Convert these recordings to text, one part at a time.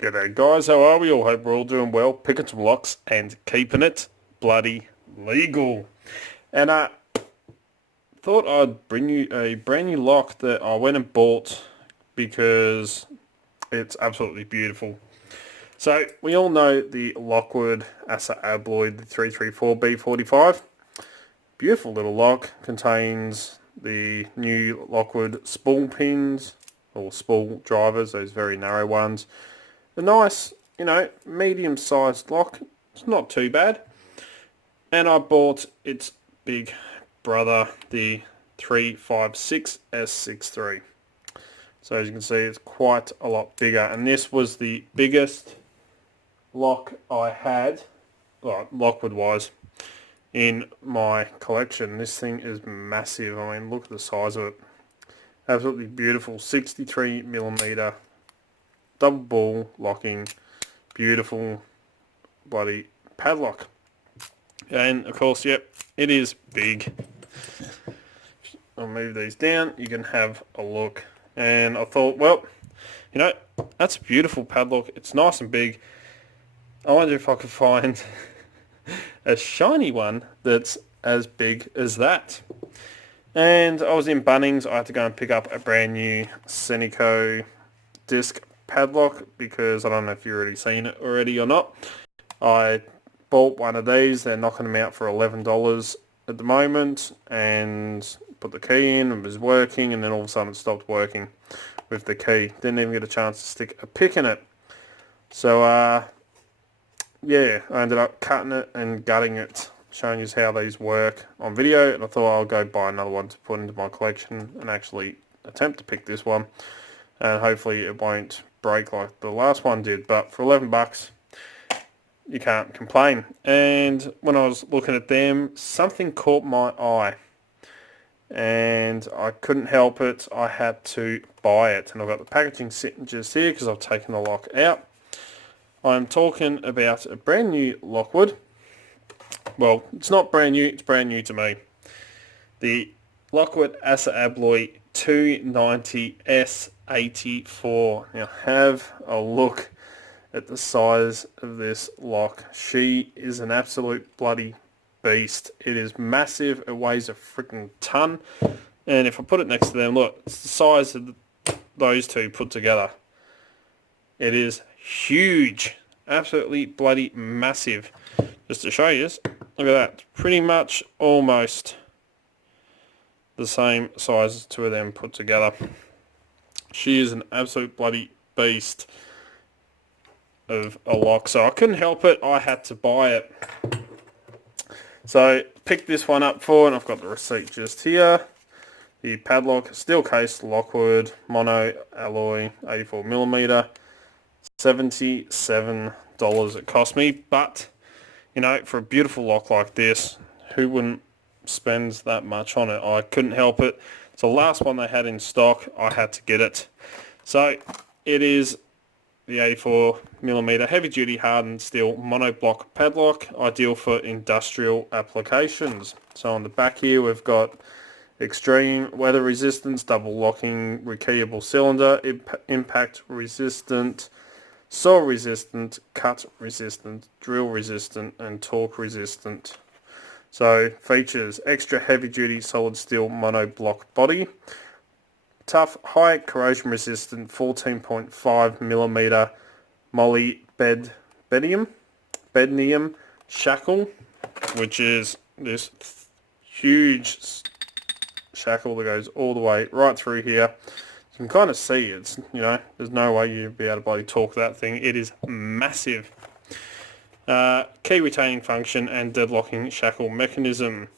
G'day guys, how are we all? Hope we're all doing well, picking some locks and keeping it bloody legal. And I thought I'd bring you a brand new lock that I went and bought because it's absolutely beautiful. So we all know the Lockwood Asa Abloy, the 334B45. Beautiful little lock, contains the new Lockwood spool pins, or spool drivers, those very narrow ones. A nice, medium-sized lock. It's not too bad. And I bought its big brother, the 356S63. So as you can see, it's quite a lot bigger. And this was the biggest lock I had, well, Lockwood-wise, in my collection. This thing is massive. I mean, look at the size of it. Absolutely beautiful. 63mm double ball locking. Beautiful bloody padlock. And of course, yep, it is big. I'll move these down, you can have a look. And I thought, well, that's a beautiful padlock. It's nice and big. I wonder if I could find a shiny one that's as big as that. And I was in Bunnings. I had to go and pick up a brand new Seneco disc padlock because I don't know if you've already seen it already or not. I bought one of these. They're knocking them out for $11 at the moment, and put the key in and was working, and then all of a sudden it stopped working with the key. Didn't even get a chance to stick a pick in it. So yeah, I ended up cutting it and gutting it, showing you how these work on video, and I thought I'll go buy another one to put into my collection and actually attempt to pick this one, and hopefully it won't break like the last one did. But for $11 you can't complain. And when I was looking at them, something caught my eye and I couldn't help it. I had to buy it, and I've got the packaging sitting just here because I've taken the lock out. I'm talking about a brand new Lockwood. Well, it's not brand new, it's brand new to me. The Lockwood Asa Abloy 290S84. Now have a look at the size of this lock. She is an absolute bloody beast. It is massive. It weighs a freaking ton. And if I put it next to them, look, it's the size of those two put together. It is huge. Absolutely bloody massive. Just to show you, look at that. Pretty much almost the same size as two of them put together. She is an absolute bloody beast of a lock. So I couldn't help it. I had to buy it. So picked this one up for, and I've got the receipt just here. The padlock, steel case, Lockwood, mono alloy, 84mm, $77 it cost me. But for a beautiful lock like this, who wouldn't spend that much on it? I couldn't help it. It's the last one they had in stock. I had to get it. So it is the 84mm heavy duty hardened steel monoblock padlock, ideal for industrial applications. So on the back here we've got extreme weather resistance, double locking, rekeyable cylinder, impact resistant, saw resistant, cut resistant, drill resistant, and torque resistant. So features extra heavy duty solid steel monoblock body, tough, high corrosion resistant 14.5mm bednium shackle, which is this huge shackle that goes all the way right through here. You can kind of see it's, there's no way you'd be able to bloody torque that thing. It is massive. Key retaining function and deadlocking shackle mechanism.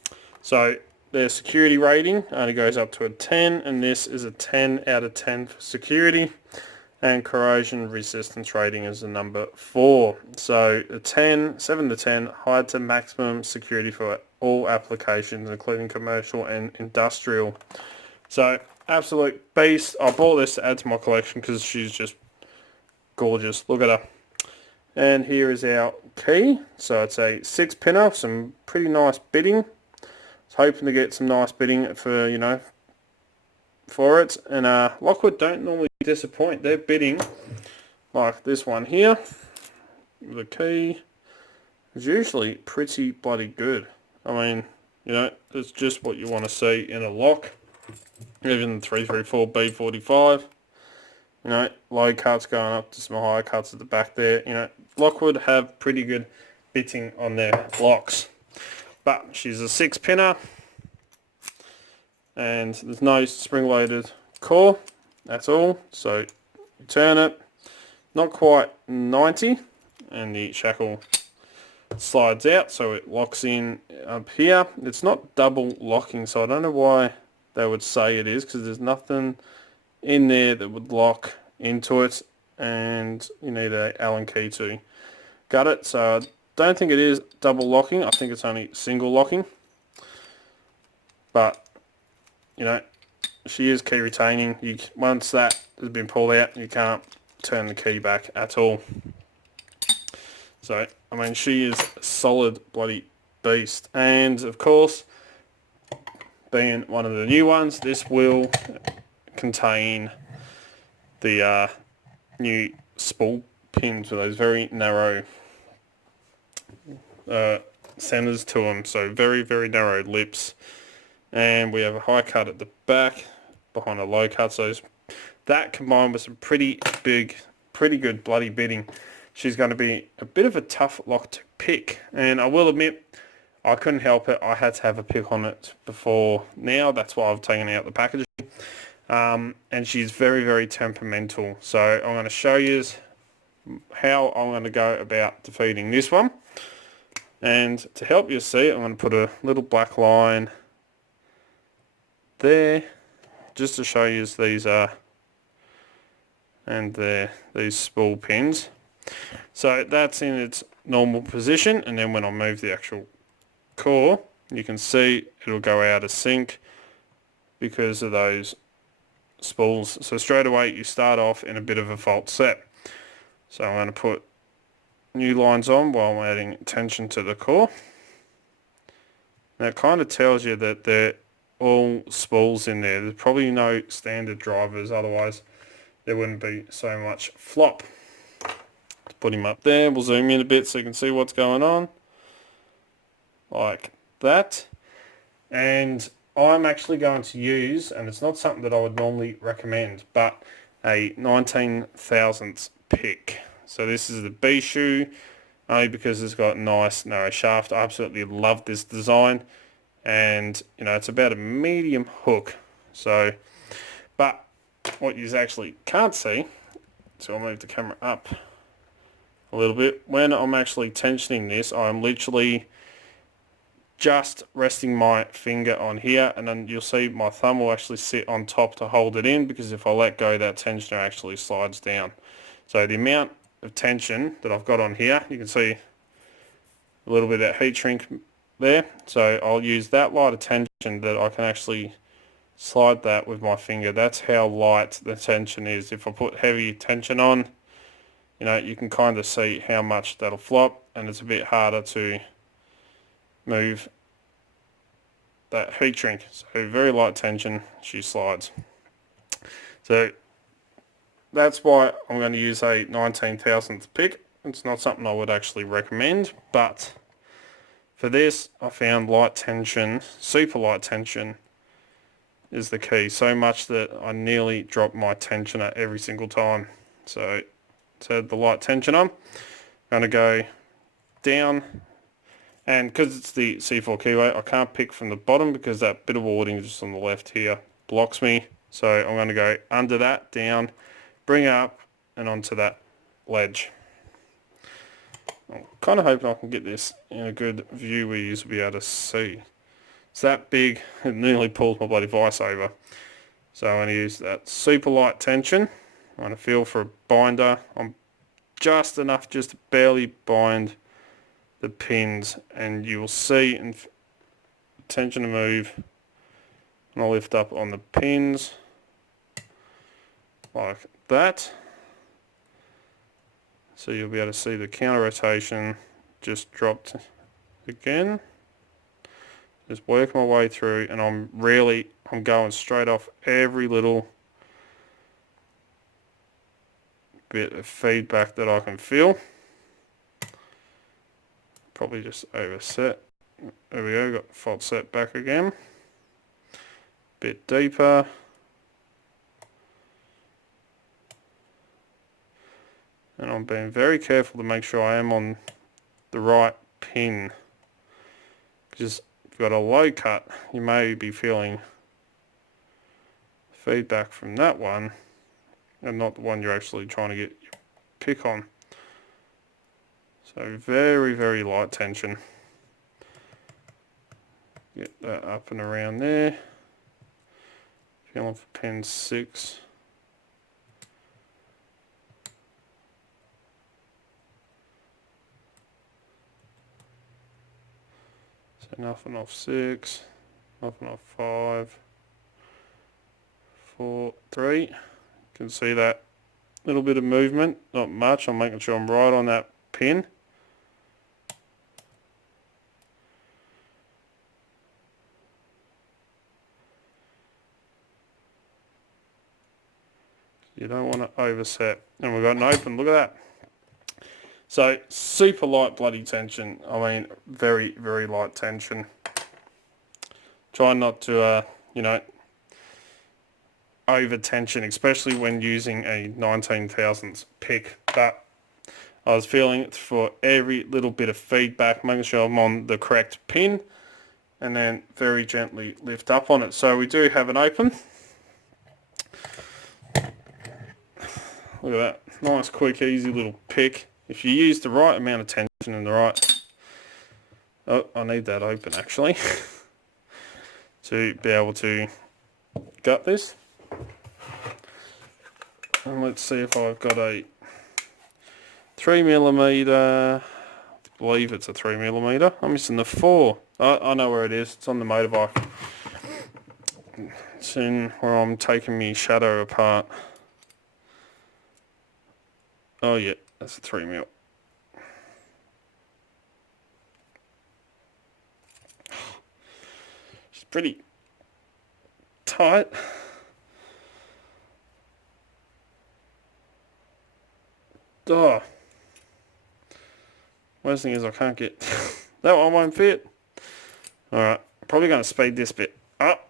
So their security rating only goes up to a 10, and this is a 10 out of 10 for security, and corrosion resistance rating is a number 4. So a 10, 7 to 10, high to maximum security for all applications, including commercial and industrial. So absolute beast. I bought this to add to my collection because she's just gorgeous. Look at her. And here is our key. So it's a 6-pinner, some pretty nice bitting. Hoping to get some nice bidding for for it, and Lockwood don't normally disappoint. Their bidding like this one here, the key is usually pretty bloody good. I mean, you know, it's just what you want to see in a lock. Even 334 B45, you know, low cuts going up to some high cuts at the back there. You know, Lockwood have pretty good bitting on their locks. But she's a 6-pinner, and there's no spring-loaded core at all. So you turn it, not quite 90, and the shackle slides out, so it locks in up here. It's not double locking, so I don't know why they would say it is, because there's nothing in there that would lock into it, and you need an Allen key to gut it. So I don't think it is double locking. I think it's only single locking. But you know, she is key retaining. Once that has been pulled out, you can't turn the key back at all. So I mean, she is a solid bloody beast. And of course, being one of the new ones, this will contain the new spool pins with those very narrow centers to them, so very, very narrow lips. And we have a high cut at the back behind a low cut, so that combined with some pretty good bloody bitting, she's going to be a bit of a tough lock to pick. And I will admit, I couldn't help it, I had to have a pick on it before now. That's why I've taken out the packaging. And she's very, very temperamental. So I'm going to show you how I'm going to go about defeating this one. And to help you see it, I'm going to put a little black line there, just to show you these are, and there, these spool pins. So that's in its normal position, and then when I move the actual core, you can see it'll go out of sync because of those spools. So straight away you start off in a bit of a fault set. So I'm going to put new lines on while I'm adding tension to the core. Now it kind of tells you that they're all spools in there. There's probably no standard drivers, otherwise there wouldn't be so much flop. Let's put him up there. We'll zoom in a bit so you can see what's going on. Like that. And I'm actually going to use, and it's not something that I would normally recommend, but a 19 thousandths pick. So this is the B shoe, only because it's got a nice narrow shaft. I absolutely love this design, and you know, it's about a medium hook. So, but what you actually can't see, so I'll move the camera up a little bit. When I'm actually tensioning this, I'm literally just resting my finger on here, and then you'll see my thumb will actually sit on top to hold it in, because if I let go, that tensioner actually slides down. So the amount of tension that I've got on here, you can see a little bit of that heat shrink there. So I'll use that light of tension that I can actually slide that with my finger. That's how light the tension is. If I put heavy tension on, you know, you can kind of see how much that'll flop, and it's a bit harder to move that heat shrink. So very light tension, she slides. So that's why I'm going to use a 19 thousandth pick. It's not something I would actually recommend, but for this I found light tension, super light tension is the key. So much that I nearly drop my tensioner every single time. So to the light tension on, I'm going to go down, and because it's the C4 keyway, I can't pick from the bottom because that bit of warding just on the left here blocks me. So I'm going to go under that, down, bring it up and onto that ledge. I'm kind of hoping I can get this in a good view where you'll be able to see. It's that big, it nearly pulls my bloody vice over. So I'm going to use that super light tension. I'm going to feel for a binder. I'm just enough just to barely bind the pins, and you will see in tension to move, and I'll lift up on the pins like that. So you'll be able to see the counter rotation just dropped again. Just working my way through, and I'm going straight off every little bit of feedback that I can feel. Probably just overset. There we go, got the fault set back again. Bit deeper. And I'm being very careful to make sure I am on the right pin. Because if you've got a low cut, you may be feeling feedback from that one and not the one you're actually trying to get your pick on. So very, very light tension. Get that up and around there. Feeling for pin 6. So nothing off 6, nothing off 5, 4, 3. You can see that little bit of movement, not much. I'm making sure I'm right on that pin. You don't want to overset. And we've got an open, look at that. So super light bloody tension. I mean, very, very light tension. Try not to, over tension, especially when using a 19 thousandths pick. But I was feeling it for every little bit of feedback, making sure I'm on the correct pin, and then very gently lift up on it. So we do have an open. Look at that, nice, quick, easy little pick. If you use the right amount of tension and the right... Oh, I need that open actually to be able to gut this. And let's see if I've got a 3mm, I believe it's a 3mm. I'm missing the 4. I know where it is, it's on the motorbike. It's in where I'm taking my shadow apart. Oh yeah, that's a 3mm. It's pretty tight. Oh. Worst thing is I can't get... that one won't fit. Alright, probably going to speed this bit up.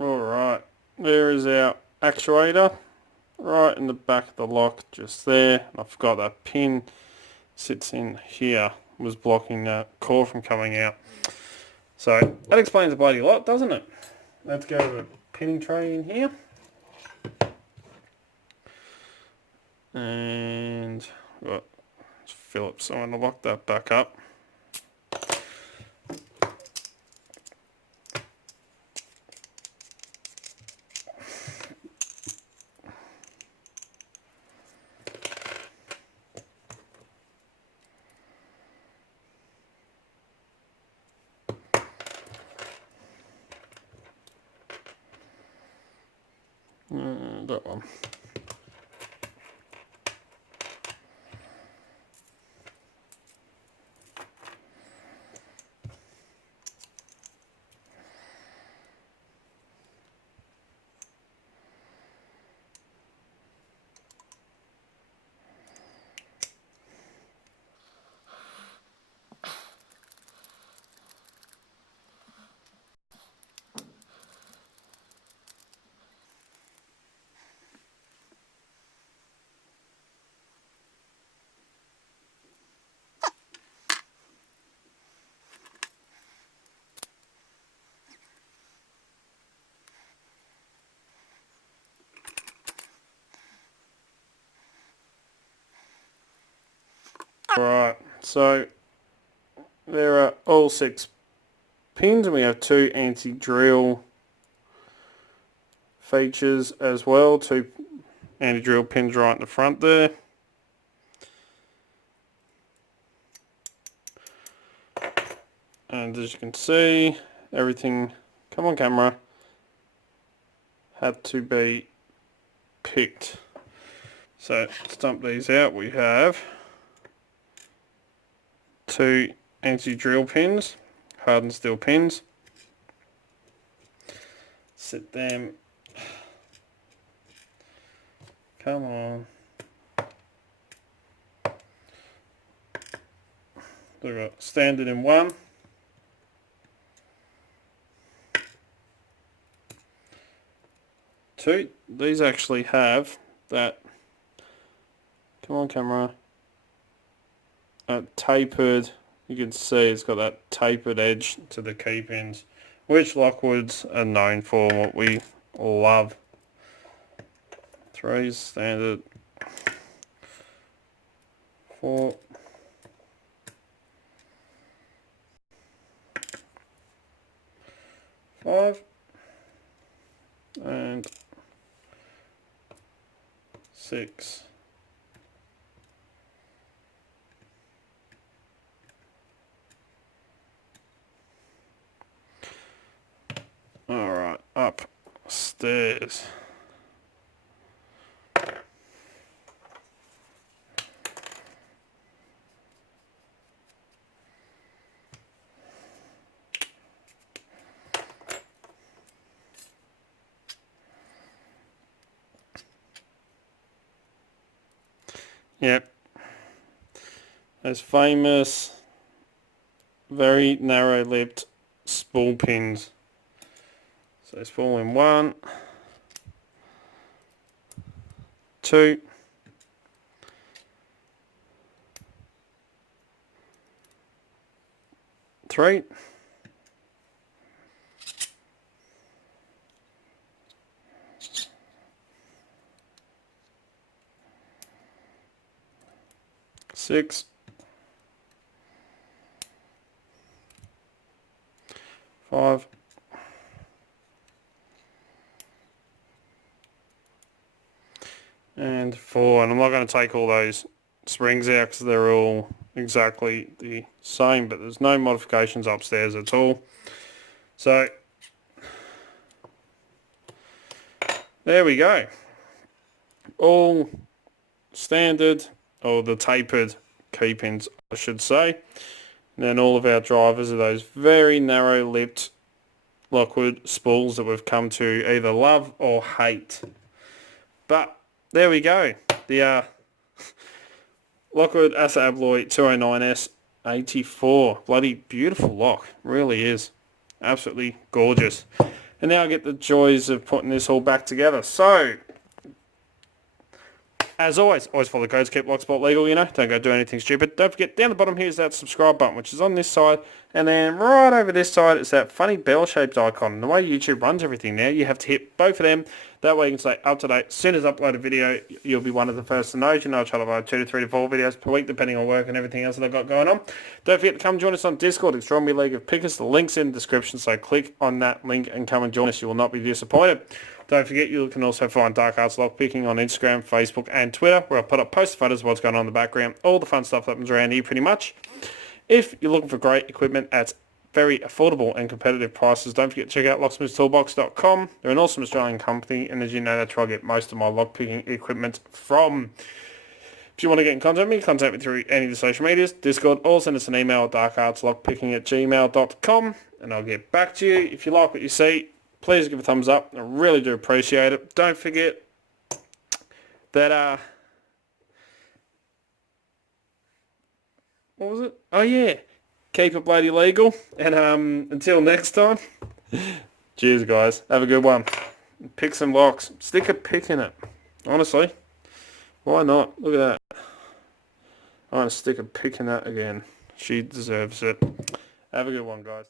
Alright, there is our actuator, right in the back of the lock, just there. I forgot that pin sits in here, was blocking that core from coming out. So that explains a bloody lot, doesn't it? Let's go to the pinning tray in here. And we've got Phillips, so I'm going to lock that back up. That one. Alright, so there are all 6 pins, and we have 2 anti-drill features as well. 2 anti-drill pins right in the front there. And as you can see, everything, come on camera, had to be picked. So stump these out, we have 2 anti-drill pins, hardened steel pins. Set them, come on. We've got standard in 1. 2. These actually have that, come on camera, tapered, you can see it's got that tapered edge to the key pins, which Lockwoods are known for, what we love. 3 standard, 4, 5, and 6. Alright, upstairs. Yep. Those famous, very narrow-lipped spool pins. So spool in 1, 2, 3, 6, 5, and 4. And I'm not going to take all those springs out because they're all exactly the same, but there's no modifications upstairs at all. So there we go. All standard, or the tapered key pins I should say. And then all of our drivers are those very narrow lipped Lockwood spools that we've come to either love or hate. But there we go. The Lockwood Asa Abloy 209S 84. Bloody beautiful lock. Really is. Absolutely gorgeous. And now I get the joys of putting this all back together. So, as always follow the codes, keep Locksport legal, you know. Don't go do anything stupid. Don't forget, down the bottom here is that subscribe button, which is on this side. And then right over this side is that funny bell-shaped icon. And the way YouTube runs everything now, you have to hit both of them. That way you can stay up to date. As soon as I upload a video, you'll be one of the first to know. You know, I try to upload 2 to 3 to 4 videos per week, depending on work and everything else that I've got going on. Don't forget to come join us on Discord, Extraordinary League of Pickers. The link's in the description, so click on that link and come and join us. You will not be disappointed. Don't forget, you can also find Dark Arts Lockpicking on Instagram, Facebook and Twitter, where I put up post photos of what's going on in the background, all the fun stuff that happens around here pretty much. If you're looking for great equipment at very affordable and competitive prices, don't forget to check out locksmithtoolbox.com. They're an awesome Australian company, and as you know, that's where I get most of my lockpicking equipment from. If you want to get in contact with me, contact me through any of the social medias, Discord, or send us an email at darkartslockpicking@gmail.com, and I'll get back to you. If you like what you see, please give a thumbs up. I really do appreciate it. Don't forget that, what was it? Oh yeah, keep it bloody legal. And until next time, cheers guys. Have a good one. Pick some locks. Stick a pick in it. Honestly, why not? Look at that. I'm going to stick a pick in that again. She deserves it. Have a good one, guys.